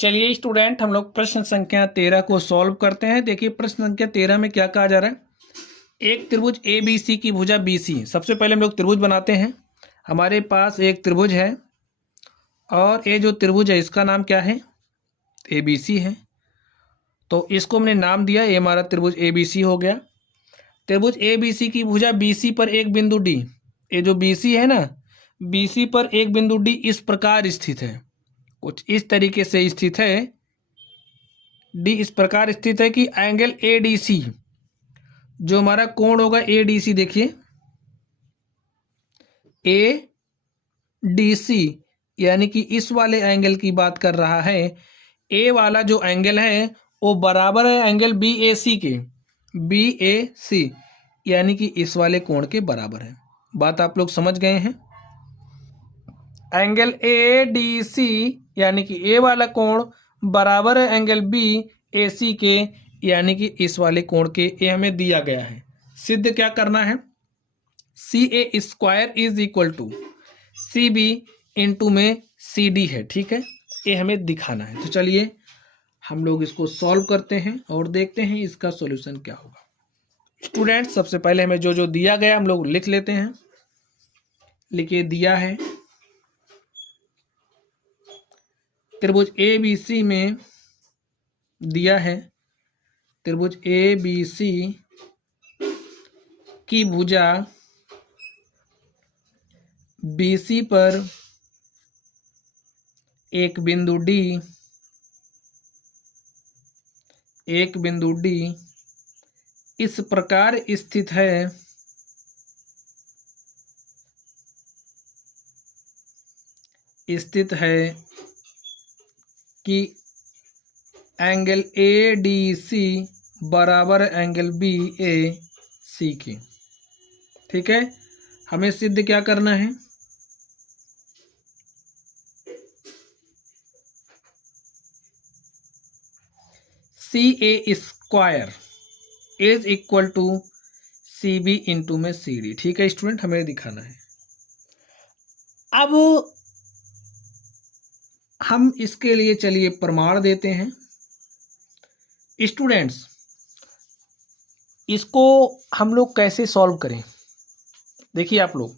चलिए स्टूडेंट, हम लोग प्रश्न संख्या 13 को सॉल्व करते हैं। देखिए प्रश्न संख्या 13 में क्या कहा जा रहा है। एक त्रिभुज ए बी सी की भुजा बी सी। सबसे पहले हम लोग त्रिभुज बनाते हैं। हमारे पास एक त्रिभुज है और ये जो त्रिभुज है इसका नाम क्या है, ए बी सी है। तो इसको हमने नाम दिया, ये हमारा त्रिभुज ए बी सी हो गया। त्रिभुज ए बी सी की भुजा बी सी पर एक बिंदु डी, ये जो बी सी है ना, बी सी पर एक बिंदु डी इस प्रकार स्थित है, कुछ इस तरीके से स्थित है। डी इस प्रकार स्थित है कि एंगल ए डी सी, जो हमारा कोण होगा ए डी सी, देखिए ए डी सी यानी कि इस वाले एंगल की बात कर रहा है। ए वाला जो एंगल है वो बराबर है एंगल बी ए सी के, बी ए सी यानी कि इस वाले कोण के बराबर है। बात आप लोग समझ गए हैं। एंगल ए डी सी यानी कि ए वाला कोण बराबर है एंगल बी ए सी के, यानी कि इस वाले कोण के। ये हमें दिया गया है। सिद्ध क्या करना है, C A square is equal to C B into में सी डी है। ठीक है, ये हमें दिखाना है। तो चलिए हम लोग इसको सॉल्व करते हैं और देखते हैं इसका सॉल्यूशन क्या होगा। स्टूडेंट सबसे पहले हमें जो जो दिया गया हम लोग लिख लेते हैं। लिखिए, दिया है त्रिभुज ए बी सी में दिया है त्रिभुज ए बी सी की भुजा बी सी पर एक बिंदु डी इस प्रकार स्थित है कि एंगल ए डी सी बराबर एंगल बी ए सी के। ठीक है, हमें सिद्ध क्या करना है, C A square is equal to C B into में सी डी। ठीक है स्टूडेंट, हमें दिखाना है। अब हम इसके लिए चलिए प्रमाण देते हैं। स्टूडेंट्स इसको हम लोग कैसे सॉल्व करें, देखिए आप लोग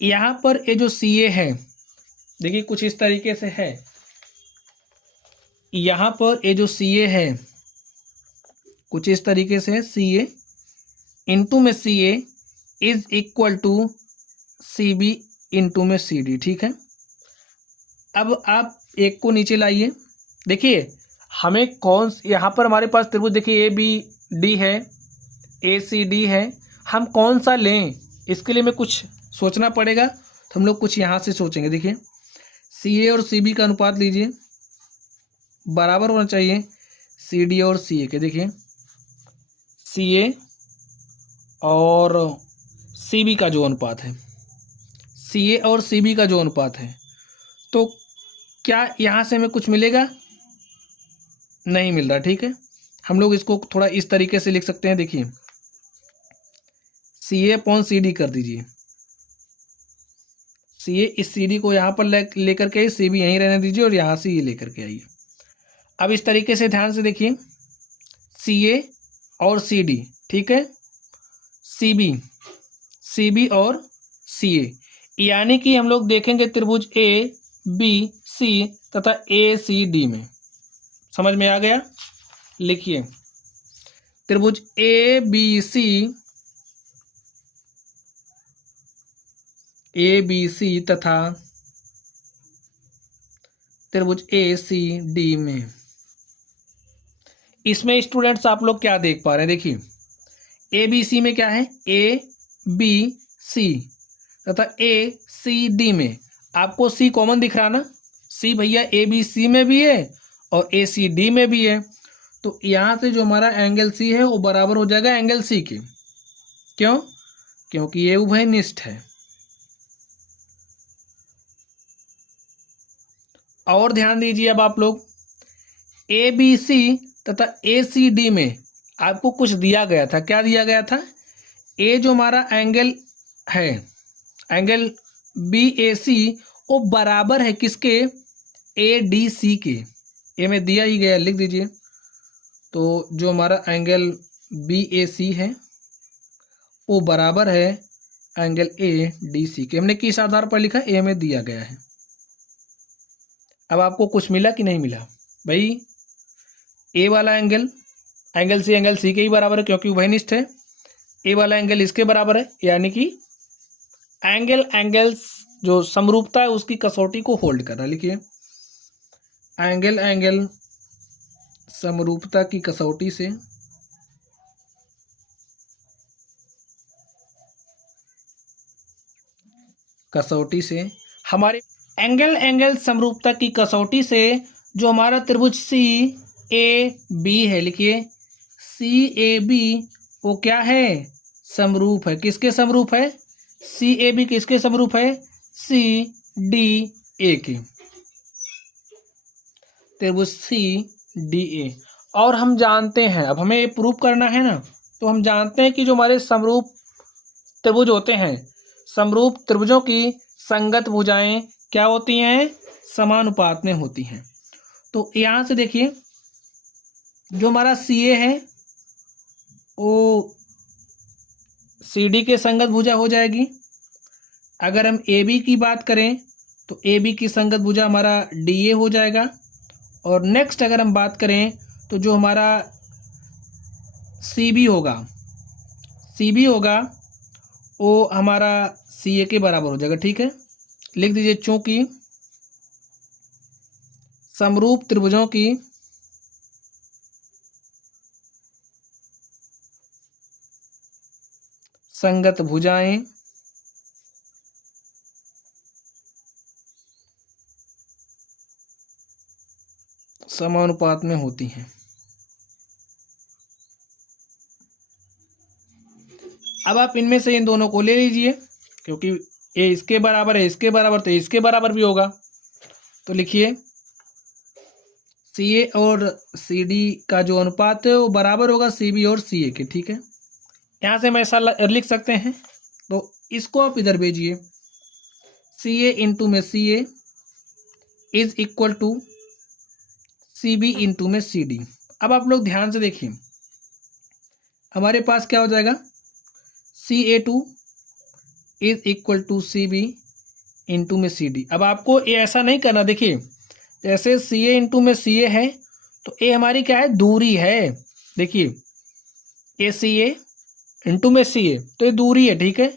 यहाँ पर ये जो सी ए है, देखिए कुछ इस तरीके से है। यहाँ पर ये जो सी ए है कुछ इस तरीके से है, सी ए इंटू में C A is equal to C B into में सी डी। ठीक है, अब आप एक को नीचे लाइए। देखिए हमें कौन, यहाँ पर हमारे पास त्रिभुज देखिए ए बी डी है, ए सी डी है, हम कौन सा लें इसके लिए हमें कुछ सोचना पड़ेगा। तो हम लोग कुछ यहाँ से सोचेंगे। देखिए सी ए और सी बी का अनुपात लीजिए, बराबर होना चाहिए सी डी और सी ए के। देखिए सी ए और सी बी का जो अनुपात है, सी ए और सी बी का जो अनुपात है, तो क्या यहाँ से हमें कुछ मिलेगा, नहीं मिल रहा। ठीक है, हम लोग इसको थोड़ा इस तरीके से लिख सकते हैं। देखिए सी ए अपॉन सी डी कर दीजिए। सी ए इस सी डी को यहाँ पर लेकर के सी बी यहीं रहने दीजिए और यहाँ से ये लेकर के आइए। अब इस तरीके से ध्यान से देखिए, सी ए और सी डी, ठीक है, सी बी और सी ए, यानी कि हम लोग देखेंगे त्रिभुज ए बी सी तथा ए सी डी में। समझ में आ गया। लिखिए त्रिभुज ए बी सी तथा त्रिभुज ए सी डी में। इसमें स्टूडेंट्स आप लोग क्या देख पा रहे हैं, देखिए ए बी सी में क्या है, ए बी सी तथा ए सी डी में आपको सी कॉमन दिख रहा ना, सी भैया ए बी सी में भी है और ए सी डी में भी है। तो यहाँ से जो हमारा एंगल सी है वो बराबर हो जाएगा एंगल सी के। क्यों, क्योंकि ये उभयनिष्ठ है। और ध्यान दीजिए, अब आप लोग ए बी सी तथा ए सी डी में आपको कुछ दिया गया था। क्या दिया गया था, ए जो हमारा एंगल है, एंगल बी ए सी, वो बराबर है किसके, ए डी सी के। ए में दिया ही गया, लिख दीजिए। तो जो हमारा एंगल BAC है वो बराबर है एंगल ADC के। हमने किस आधार पर लिखा? ए में दिया गया है। अब आपको कुछ मिला कि नहीं मिला भाई? ए वाला एंगल सी एंगल सी के ही बराबर है क्योंकि उभयनिष्ठ है। ए वाला एंगल इसके बराबर है, यानी कि एंगल्स जो समरूपता है उसकी कसौटी को होल्ड करना। लिखिए एंगल समरूपता की कसौटी से हमारे एंगल समरूपता की कसौटी से जो हमारा त्रिभुज CAB है, लिखिए CAB वो क्या है? समरूप है। किसके समरूप है? CAB किसके समरूप है? CDA के, त्रिभुज CDA। और हम जानते हैं, अब हमें ये प्रूव करना है ना, तो हम जानते हैं कि जो हमारे समरूप त्रिभुज होते हैं, समरूप त्रिभुजों की संगत भुजाएं क्या होती हैं? समानुपात में होती हैं। तो यहाँ से देखिए जो हमारा CA है वो CD के संगत भुजा हो जाएगी। अगर हम AB की बात करें तो AB की संगत भुजा हमारा DA हो जाएगा। और नेक्स्ट अगर हम बात करें तो जो हमारा CB होगा वो हमारा CA के बराबर हो जाएगा। ठीक है, लिख दीजिए चूंकि समरूप त्रिभुजों की संगत भुजाएं समानुपात में होती हैं। अब आप इनमें से इन दोनों को ले लीजिए, क्योंकि ये इसके बराबर है, इसके बराबर, तो इसके बराबर भी होगा। तो लिखिए CA और CD का जो अनुपात है वो बराबर होगा CB और CA के। ठीक है, यहाँ से हम ऐसा लिख सकते हैं। तो इसको आप इधर भेजिए, CA इंटू में CA is equal to CB into में CD। अब आप लोग ध्यान से देखिए, हमारे पास क्या हो जाएगा? CA2 is equal to CB into में CD। अब आपको ये ऐसा नहीं करना, देखिए जैसे CA इंटू में CA है तो ये हमारी क्या है? दूरी है। देखिए ये CA इंटू में CA तो ये दूरी है। ठीक है,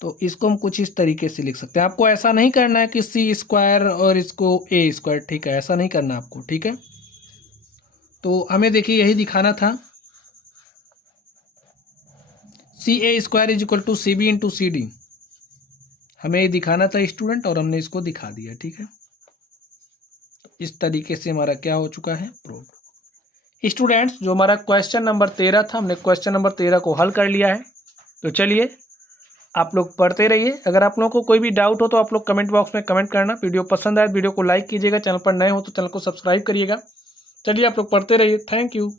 तो इसको हम कुछ इस तरीके से लिख सकते हैं। आपको ऐसा नहीं करना है कि C² और इसको A²। ठीक है, ऐसा नहीं करना आपको। ठीक है, तो हमें देखिए यही दिखाना था, CA² is equal to CB into CD। हमें ये दिखाना था स्टूडेंट, और हमने इसको दिखा दिया। ठीक है, इस तरीके से हमारा क्या हो चुका है? प्रूव्ड। स्टूडेंट्स जो हमारा क्वेश्चन नंबर 13 था, हमने क्वेश्चन नंबर 13 को हल कर लिया है। तो चलिए आप लोग पढ़ते रहिए। अगर आप लोगों को कोई भी डाउट हो तो आप लोग कमेंट बॉक्स में कमेंट करना। वीडियो पसंद आए वीडियो को लाइक कीजिएगा, चैनल पर नए हो तो चैनल को सब्सक्राइब करिएगा। चलिए आप लोग पढ़ते रहिए। Thank you.